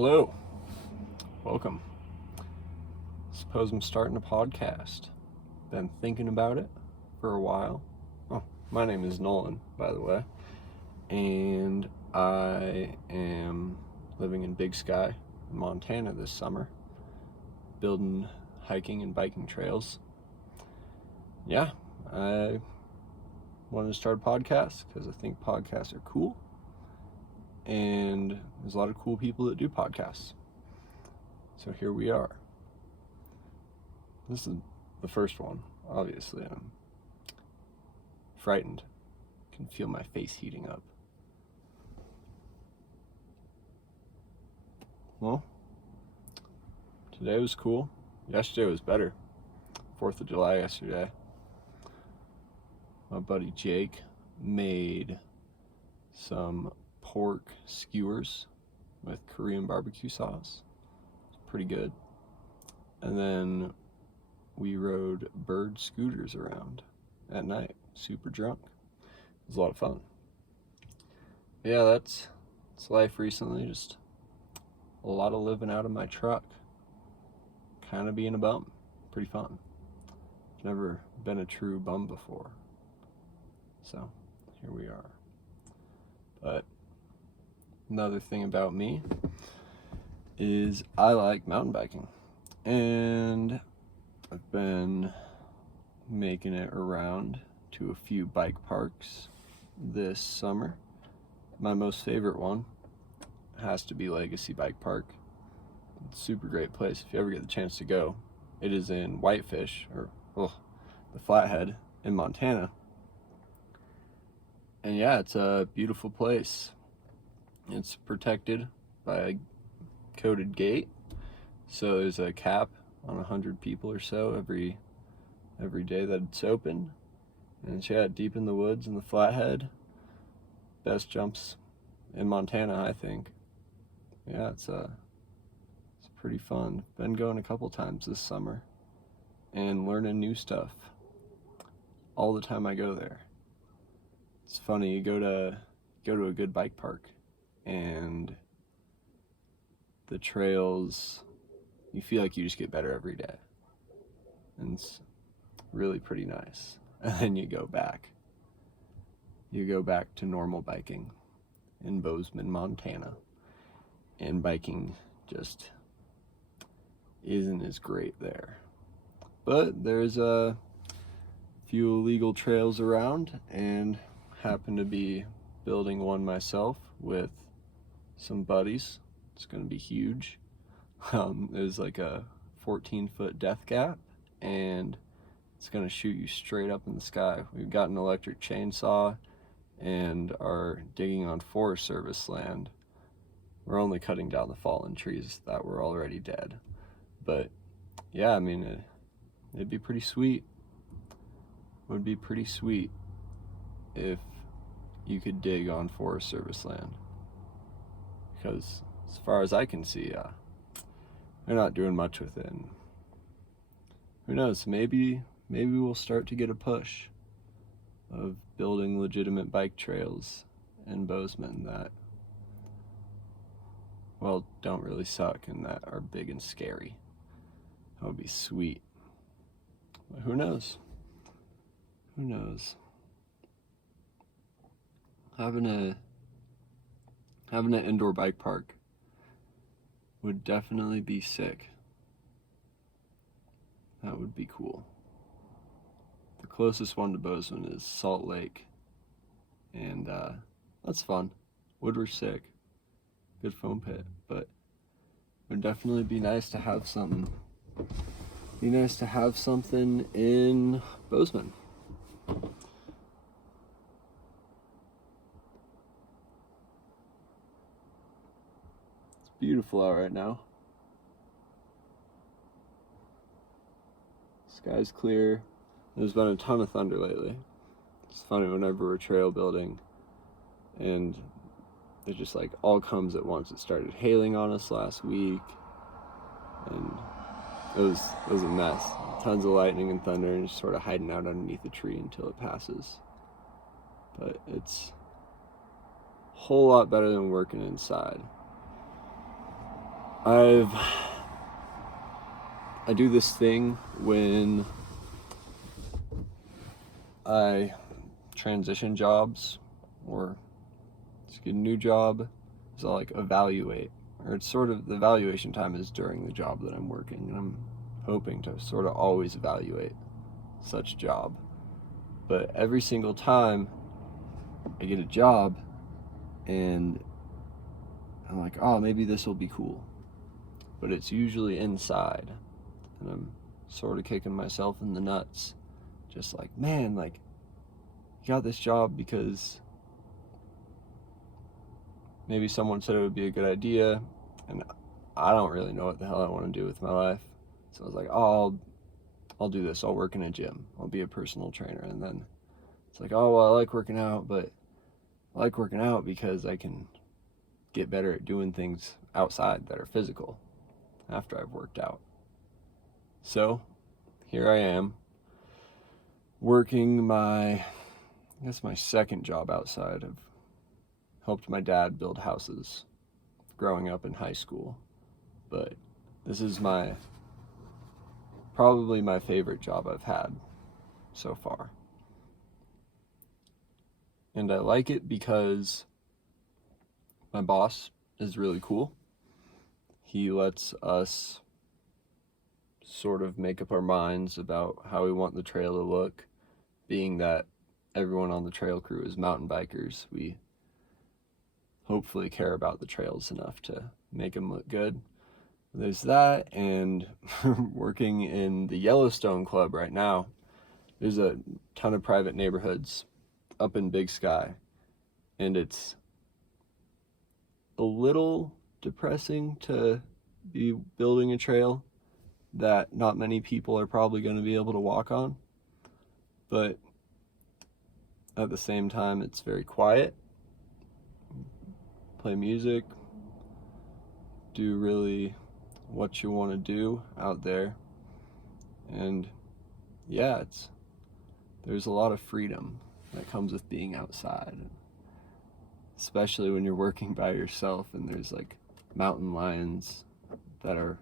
Hello, welcome. Suppose I'm starting a podcast. Been thinking about it for a while. Oh, my name is Nolan, by the way, and I am living in Big Sky, Montana this summer, building hiking and biking trails. Yeah, I wanted to start a podcast because I think podcasts are cool. And there's a lot of cool people that do podcasts. So here we are. This is the first one, obviously. I'm frightened. I can feel my face heating up. Well, today was cool. Yesterday was better. 4th of July yesterday. My buddy Jake made some pork skewers with Korean barbecue sauce. It's pretty good. And then we rode bird scooters around at night, super drunk. It was a lot of fun. Yeah, that's life recently. Just a lot of living out of my truck. Kind of being a bum. Pretty fun. I've never been a true bum before. So, here we are. But another thing about me is I like mountain biking, and I've been making it around to a few bike parks this summer. My most favorite one has to be Legacy Bike Park. It's a super great place if you ever get the chance to go. It is in Whitefish, or the Flathead in Montana. And yeah, it's a beautiful place. It's protected by a coded gate, so there's a cap on 100 people or so every day that it's open. And it's deep in the woods in the Flathead. Best jumps in Montana, I think. Yeah, it's pretty fun. Been going a couple times this summer and learning new stuff all the time I go there. It's funny, you go to a good bike park, and the trails, you feel like you just get better every day. And it's really pretty nice. And then you go back. You go back to normal biking in Bozeman, Montana. And biking just isn't as great there. But there's a few illegal trails around, and happen to be building one myself with some buddies. It's going to be huge. There's like a 14-foot depth gap, and it's going to shoot you straight up in the sky. We've got an electric chainsaw and are digging on Forest Service land. We're only cutting down the fallen trees that were already dead. But yeah, I mean, it'd be pretty sweet. Would be pretty sweet if you could dig on Forest Service land. Because as far as I can see, they're not doing much with it. And who knows, maybe we'll start to get a push of building legitimate bike trails in Bozeman that, well, don't really suck and that are big and scary. That would be sweet. But who knows? Who knows? Having an indoor bike park would definitely be sick. That would be cool. The closest one to Bozeman is Salt Lake, and that's fun. Woodward's sick. Good foam pit, but it would definitely be nice to have something. Be nice to have something in Bozeman. Beautiful out right now. Sky's clear. There's been a ton of thunder lately. It's funny whenever we're trail building and it just like all comes at once. It started hailing on us last week, and it was a mess. Tons of lightning and thunder, and just sort of hiding out underneath a tree until it passes. But it's a whole lot better than working inside. I do this thing when I transition jobs or just get a new job, is I'll like evaluate, or it's sort of the evaluation time is during the job that I'm working, and I'm hoping to sort of always evaluate such job. But every single time I get a job and I'm like, oh, maybe this will be cool, but it's usually inside, and I'm sort of kicking myself in the nuts, just like, man, like, you got this job because maybe someone said it would be a good idea, and I don't really know what the hell I want to do with my life. So I was like, oh, I'll do this. I'll work in a gym. I'll be a personal trainer. And then it's like, oh, well, I like working out, but I like working out because I can get better at doing things outside that are physical after I've worked out. So here I am working my second job outside. I've helped my dad build houses growing up in high school, but this is probably my favorite job I've had so far. And I like it because my boss is really cool. He lets us sort of make up our minds about how we want the trail to look, being that everyone on the trail crew is mountain bikers. We hopefully care about the trails enough to make them look good. There's that, and working in the Yellowstone Club right now, there's a ton of private neighborhoods up in Big Sky, and it's a little depressing to be building a trail that not many people are probably going to be able to walk on, but at the same time it's very quiet. Play music, do really what you want to do out there, and yeah, there's a lot of freedom that comes with being outside, especially when you're working by yourself and there's like mountain lions that are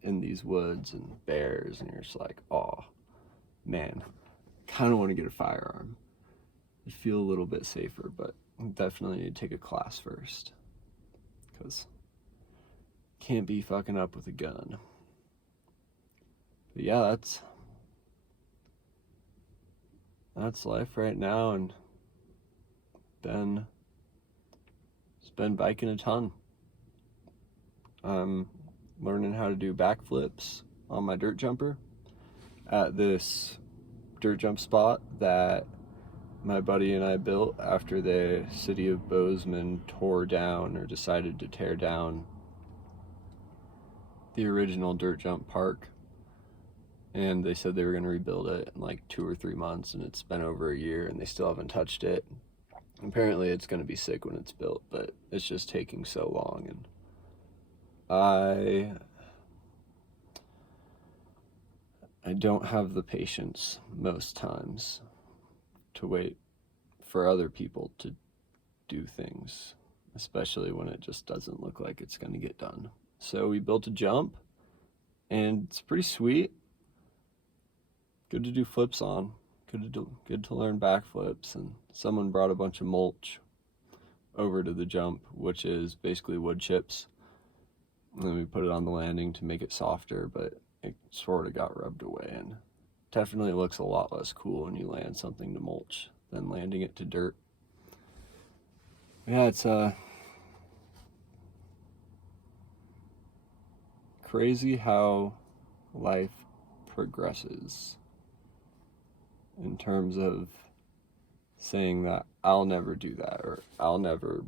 in these woods and bears, and you're just like, oh man, kind of want to get a firearm. I feel a little bit safer, but definitely need to take a class first, because can't be fucking up with a gun. But yeah, that's life right now, and been biking a ton. I'm learning how to do backflips on my dirt jumper at this dirt jump spot that my buddy and I built after the city of Bozeman tore down, or decided to tear down, the original dirt jump park. And they said they were going to rebuild it in like 2 or 3 months, and it's been over a year and they still haven't touched it. Apparently it's going to be sick when it's built, but it's just taking so long, and I don't have the patience most times to wait for other people to do things, especially when it just doesn't look like it's going to get done. So we built a jump, and it's pretty sweet. Good to do flips on. Good to learn backflips, and someone brought a bunch of mulch over to the jump, which is basically wood chips. And then we put it on the landing to make it softer, but it sort of got rubbed away, and definitely looks a lot less cool when you land something to mulch than landing it to dirt. Yeah, it's crazy how life progresses in terms of saying that I'll never do that, or I'll never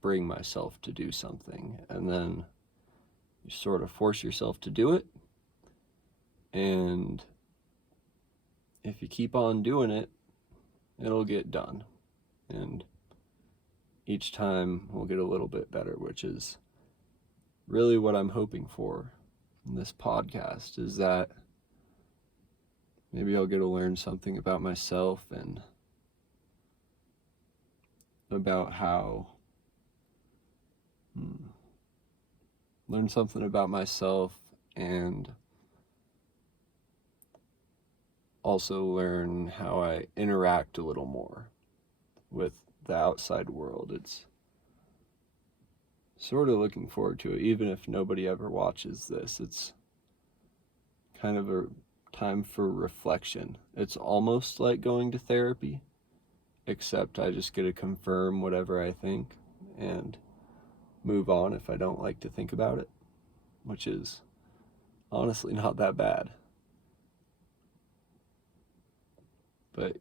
bring myself to do something, and then you sort of force yourself to do it, and if you keep on doing it, it'll get done, and each time we'll get a little bit better, which is really what I'm hoping for in this podcast, is that maybe I'll get to learn something about myself and about how learn something about myself, and also learn how I interact a little more with the outside world. It's sort of looking forward to it, even if nobody ever watches this. It's kind of a time for reflection. It's almost like going to therapy, except I just get to confirm whatever I think and move on if I don't like to think about it, which is honestly not that bad. But